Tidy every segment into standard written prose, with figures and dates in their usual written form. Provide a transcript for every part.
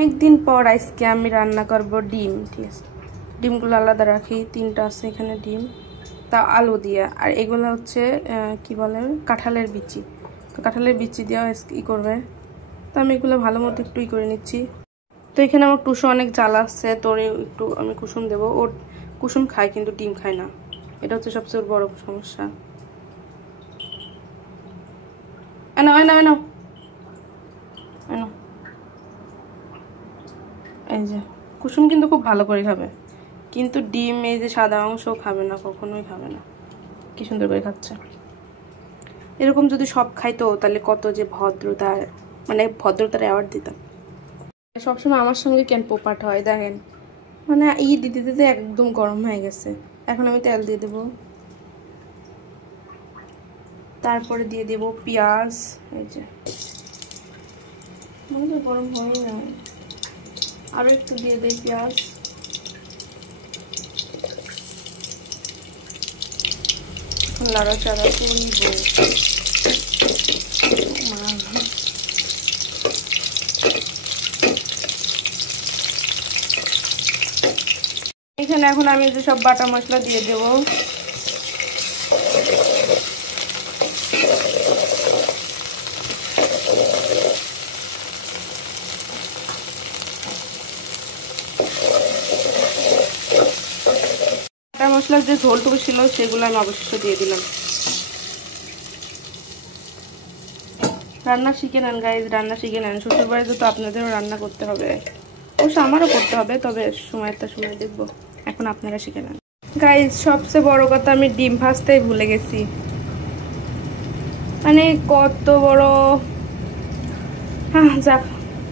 অনেকদিন পর আজকে আমি রান্না করব ডিম। ঠিক আছে, ডিমগুলো আলাদা রাখি, 3টা আছে এখানে ডিম, তা আলু দিয়ে। আর এগুলো হচ্ছে কি বলে কাঁঠালের বিচি। তো কাঁঠালের বিচি দিয়ে ই করবে। তো আমি এগুলো ভালো মতো একটু ই করে নিচ্ছি। তো এখানে আমার টুসু অনেক জ্বালা আসছে, তোর একটু আমি কুসুম দেবো। ওর কুসুম খায় কিন্তু ডিম খায় না, এটা হচ্ছে সবচেয়ে বড় সমস্যা। এনো এনো এনো এনো, এই যে কুসুম কিন্তু খুব ভালো করে খাবে, কিন্তু ডিম এই যে সাদা অংশ খাবে না, কখনোই খাবে না। কি সুন্দর করে খাচ্ছে। এরকম যদি সব খাইতো তাহলে কত যে ভদ্রতার, মানে ভদ্রতার অ্যাওয়ার্ড দিতাম। সবসময় আমার সঙ্গে কেন পোপাট হয় দেখেন, মানে এই দিতে দিতে একদম গরম হয়ে গেছে। এখন আমি তেল দিয়ে দেব, তারপরে দিয়ে দেব পেঁয়াজ। এই যে গরম হয় না, আরো একটু দিয়ে দেই পেঁয়াজ। লাড়াচাড়া করিব। এখানে এখন আমি যে সব বাটা মশলা দিয়ে দেব। বাটা মশলার যে ঝোলটুকু ছিল সেগুলো আমি অবশ্য দিয়ে দিলাম। রান্না শিখে নেন গাইজ, রান্না শিখে নেন। শ্বশুর বাড়িতে তো আপনাদেরও রান্না করতে হবে, অবশ্য আমারও করতে হবে, তবে সময়টা সময় দেখবো। এখন আপনারা শিখে নেন গাইজ। সবচেয়ে বড় কথা, আমি ডিম ভাজতেই ভুলে গেছি। মানে কত বড়, হ্যাঁ যাক,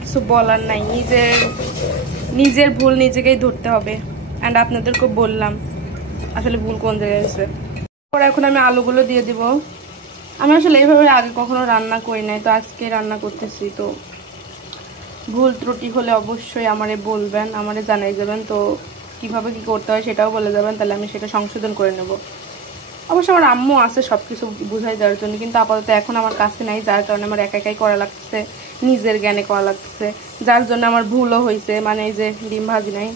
কিছু বলার নাই। নিজের ভুল নিজেকেই ধরতে হবে। অ্যান্ড আপনাদেরকে বললাম আসলে ভুল কোন জায়গায় আছে। এখন আমি আলুগুলো দিয়ে দিব। আমি আসলে এইভাবে আগে কখনো রান্না করি নাই, তো আজকে রান্না করতেছি। তো ভুল ত্রুটি হলে অবশ্যই আমারে বলবেন, আমারে জানাই যাবেন। তো কিভাবে কি করতে হয় সেটাও বলে যাবেন, তাহলে আমি সেটা সংশোধন করে নেব। অবশ্য আমার আম্মু আছে সব কিছু বুঝাই দেওয়ার জন্য, কিন্তু আপাতত এখন আমার কাছে নাই, যার কারণে আমার একা একাই করা লাগছে, নিজের জ্ঞানে করা লাগছে, যার জন্য আমার ভুলও হয়েছে। মানে এই যে ডিম ভাজি নাই,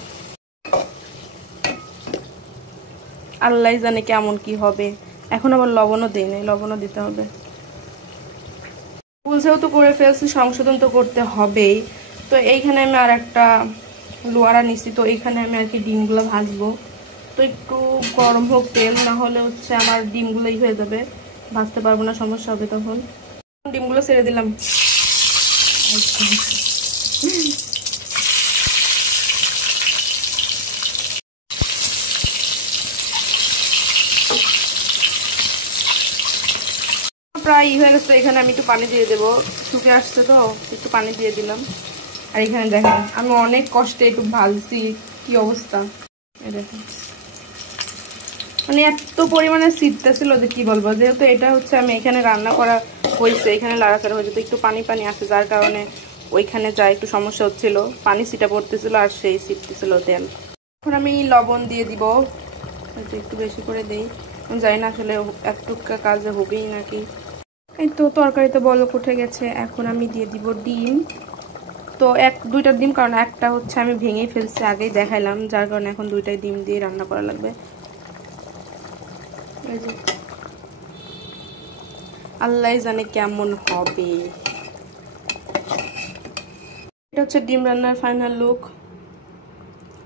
আল্লাহ জানে কেমন কি হবে। এখন আবার লবণও দেই নাই, লবণও দিতে হবে। ভুল যেহেতু করে ফেলছি, সংশোধন তো করতে হবেই। তো এইখানে আমি আর একটা লোয়ারা নিচ্ছি, তো এইখানে আমি আর কি ডিমগুলো ভাজবো। তো একটু গরম হোক তেল, না হলে হচ্ছে আমার ডিমগুলোই হয়ে যাবে, ভাজতে পারবো না, সমস্যা হবে তখন। ডিমগুলো ছেড়ে দিলাম। প্রায় হয়ে গেছে। এখানে আমি একটু পানি দিয়ে দেবো, শুকে আসছে তো একটু পানি দিয়ে দিলাম। আর এখানে দেখেন আমি অনেক কষ্টে একটু ভাজছি, কি অবস্থা দেখেন। মানে এত পরিমাণে শীততেছিল যে কি বলবো। যেহেতু এটা হচ্ছে আমি এখানে রান্না করা হয়েছে, এখানে লাড়াচাড়া হয়েছে, তো একটু পানি পানি আছে, যার কারণে ওইখানে যা একটু সমস্যা হচ্ছিল, পানি ছিটা পড়তেছিল আর সেই ছিটতেছিল তেল। এখন আমি লবণ দিয়ে দিব, একটু বেশি করে দিই। জানি না আসলে এতটুকু কাজে হবেই নাকি। এই তো তরকারিতে বলক উঠে গেছে। এখন আমি দিয়ে দিব ডিম। তো দুইটা ডিম, কারণ একটা হচ্ছে আমি ভেঙে ফেলছি, আগেই দেখাইলাম, যার কারণে এখন দুইটাই ডিম দিয়ে রান্না করা লাগবে। আল্লাহ জানে কেমন হবে। এটা হচ্ছে ডিম রান্নার ফাইনাল লুক।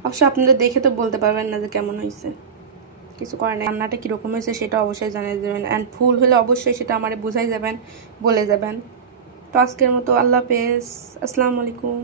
অবশ্য আপনারা দেখে তো বলতে পারবেন না যে কেমন হয়েছে, কিছু করে না। রান্নাটা কিরকম হয়েছে সেটা অবশ্যই জানিয়ে দেবেন, অ্যান্ড ভুল হলে অবশ্যই সেটা আমার বুঝাই যাবেন, বলে যাবেন। তো আজকের মতো আল্লাহ হাফেজ, আসসালামু আলাইকুম।